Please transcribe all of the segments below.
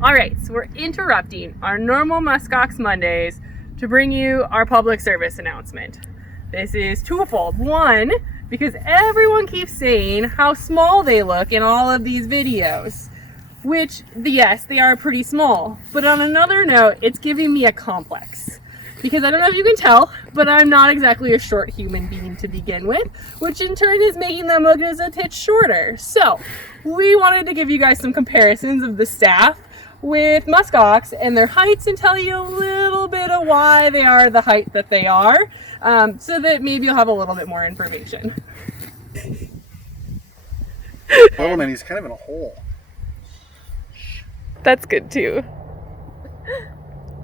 All right, so we're interrupting our normal Muskox Mondays to bring you our public service announcement. This is twofold. One, because everyone keeps saying how small they look in all of these videos, which, yes, they are pretty small. But on another note, it's giving me a complex. Because I don't know if you can tell, but I'm not exactly a short human being to begin with, which in turn is making them look just a titch shorter. So we wanted to give you guys some comparisons of the staff with muskox and their heights and tell you a little bit of why they are the height that they are, so that maybe you'll have a little bit more information. Oh man, he's kind of in a hole. That's good too.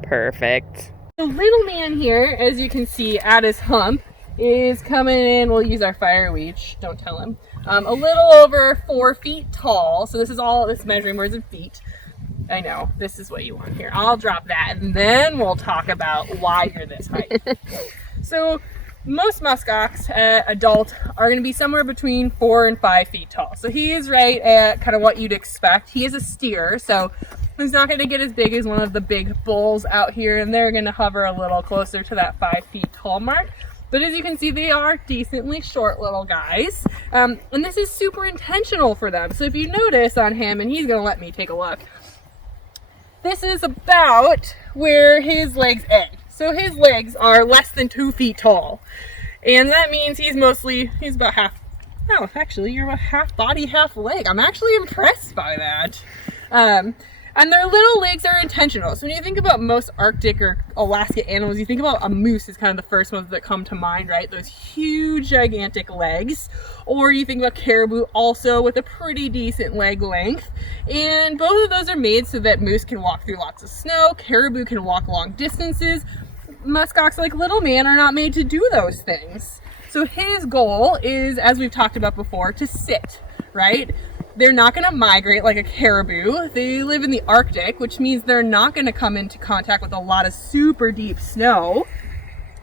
Perfect. The little man here, as you can see at his hump, is coming in, we'll use our fire weech, don't tell him, a little over 4 feet tall. So this measuring words in feet. I know, this is what you want here. I'll drop that and then we'll talk about why you're this height. So most muskox adult are going to be somewhere between 4 and 5 feet tall. So he is right at kind of what you'd expect. He is a steer, so he's not going to get as big as one of the big bulls out here, and they're going to hover a little closer to that 5 feet tall mark. But as you can see, they are decently short little guys, and this is super intentional for them. So if you notice on him, and he's going to let me take a look, this is about where his legs end. So his legs are less than 2 feet tall. And that means he's about half, no, actually you're about half body, half leg. I'm actually impressed by that. And their little legs are intentional. So when you think about most Arctic or Alaska animals, you think about a moose is kind of the first ones that come to mind, right? Those huge, gigantic legs. Or you think about caribou also with a pretty decent leg length. And both of those are made so that moose can walk through lots of snow, caribou can walk long distances. Muskox, like little man, are not made to do those things. So his goal is, as we've talked about before, to sit, right? They're not going to migrate like a caribou. They live in the Arctic, which means they're not going to come into contact with a lot of super deep snow.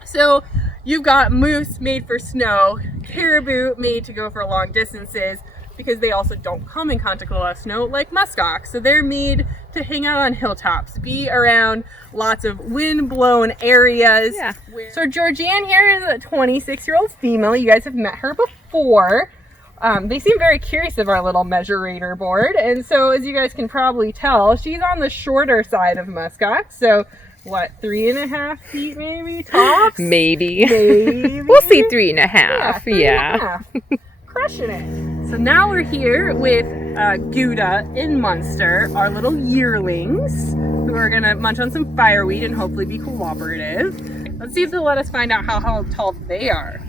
So you've got moose made for snow, caribou made to go for long distances, because they also don't come in contact with a lot of snow like muskox. So they're made to hang out on hilltops, be around lots of wind-blown areas. Yeah. So Georgianne here is a 26-year-old female. You guys have met her before. They seem very curious of our little measurator board. And so as you guys can probably tell, she's on the shorter side of muskox. So what, 3.5 feet maybe tops? Maybe. Maybe. We'll see 3.5. Yeah. Crushing it. So now we're here with Gouda and Munster, our little yearlings, who are gonna munch on some fireweed and hopefully be cooperative. Let's see if they'll let us find out how tall they are.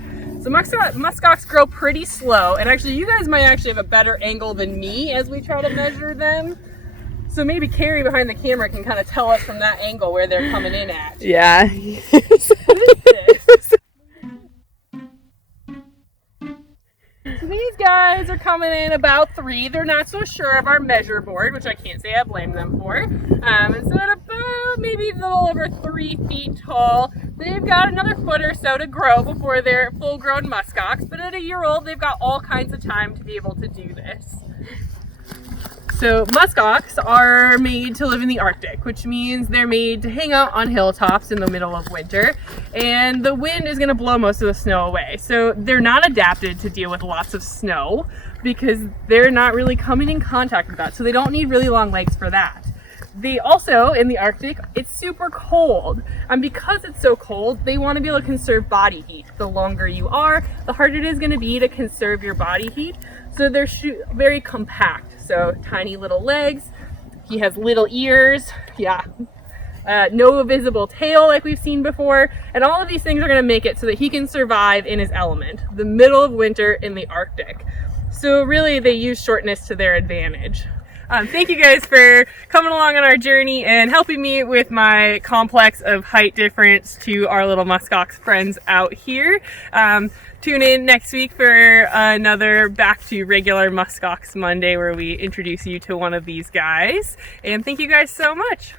So muskox grow pretty slow, and actually you guys might actually have a better angle than me as we try to measure them. So maybe Carrie behind the camera can kind of tell us from that angle where they're coming in at. Yeah. What is this? So these guys are coming in about 3. They're not so sure of our measure board, which I can't say I blame them for. And so at about maybe a little over 3 feet tall, they've got another foot or so to grow before they're full-grown muskox. But at a year old, they've got all kinds of time to be able to do this. So muskox are made to live in the Arctic, which means they're made to hang out on hilltops in the middle of winter, and the wind is going to blow most of the snow away. So they're not adapted to deal with lots of snow because they're not really coming in contact with that. So they don't need really long legs for that. They also, in the Arctic, it's super cold. And because it's so cold, they want to be able to conserve body heat. The longer you are, the harder it is going to be to conserve your body heat. So they're very compact. So tiny little legs. He has little ears. Yeah. No visible tail like we've seen before. And all of these things are going to make it so that he can survive in his element, the middle of winter in the Arctic. So really they use shortness to their advantage. Thank you guys for coming along on our journey and helping me with my complex of height difference to our little muskox friends out here. Tune in next week for another back to regular Muskox Monday where we introduce you to one of these guys. And thank you guys so much.